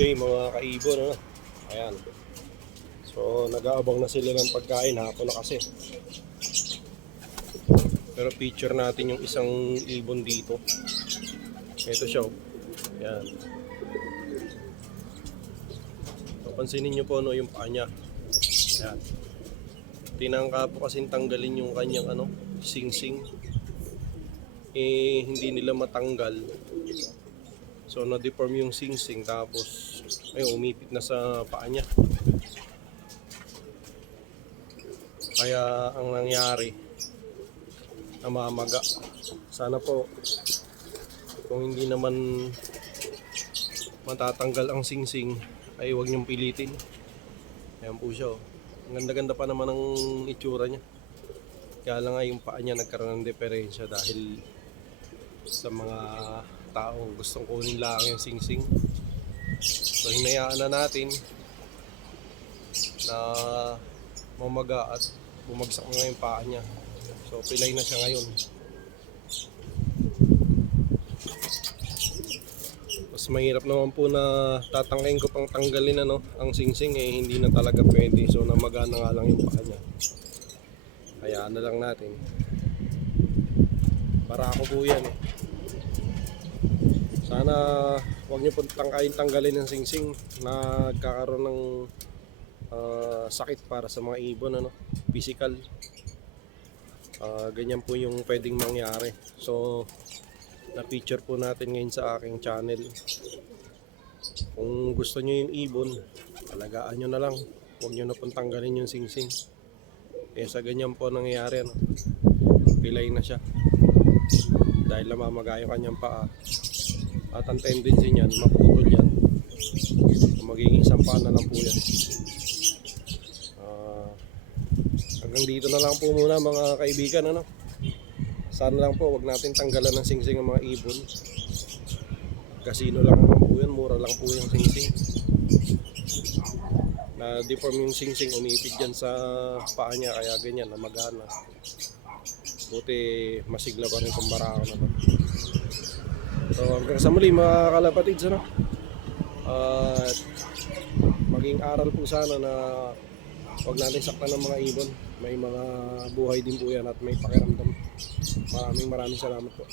day mga kaibon. Ano? Ayan. So, nag-aabang na sila ng pagkain. Hapon na kasi. Pero picture natin yung isang ibon dito. Ito siya. oh. Ayan. So, pansinin nyo po no, yung paa niya. Ayan. Tinangka po kasi tanggalin yung kanyang ano, sing-sing. Eh, hindi nila matanggal. So, na-deform yung sing-sing tapos ay umipit na sa paa niya. Kaya ang nangyari, namamaga. Sana po kung hindi naman matatanggal ang sing-sing ay huwag niyong pilitin. Ayan po siya. oh. Ang ganda-ganda pa naman ang itsura niya. Kaya lang nga yung paa niya nagkaroon ng diferensya dahil sa mga taong gustong kunin lang yung sing-sing. So hinayaan na natin na mamaga at bumagsak na yung paa niya. So pilay na siya ngayon. Mas mahirap naman po na tatangkain ko pang tanggalin ano, ang singsing eh hindi na talaga pwede. So namaga na nga lang yung paa niya. Hayaan na lang natin. Para ako po yan eh. Sana huwag niyo po tangkain tanggalin ng singsing na nagkakaroon ng ah, sakit para sa mga ibon ano, physical. Ah, ganyan po yung pwedeng mangyari. So na picture po natin ngayon sa aking channel. Kung gusto niyo yung ibon, alagaan nyo na lang. Huwag nyo na pong tanggalin yung singsing. Eh sa ganyan po nangyayari, ano, pilay na siya. Dahil namamaga yung kanyang paa. At ang tendency niyan, maputol yan. Magiging isang paa na lang po yan. Ah, hanggang dito na lang po muna mga kaibigan. Ano? Sana lang po, wag natin tanggalan ng singsing ang mga ibon. Kasino lang po yun, mura lang po yung singsing. Na deform yung singsing, umipit dyan sa paa niya, kaya ganyan, namagana. Buti masigla pa rin barako na to. So hanggang sa muli mga kalapatids, ano? At maging aral po sana na wag natin saktan ng mga ibon. May mga buhay din po yan at may pakiramdam. Maraming maraming salamat po.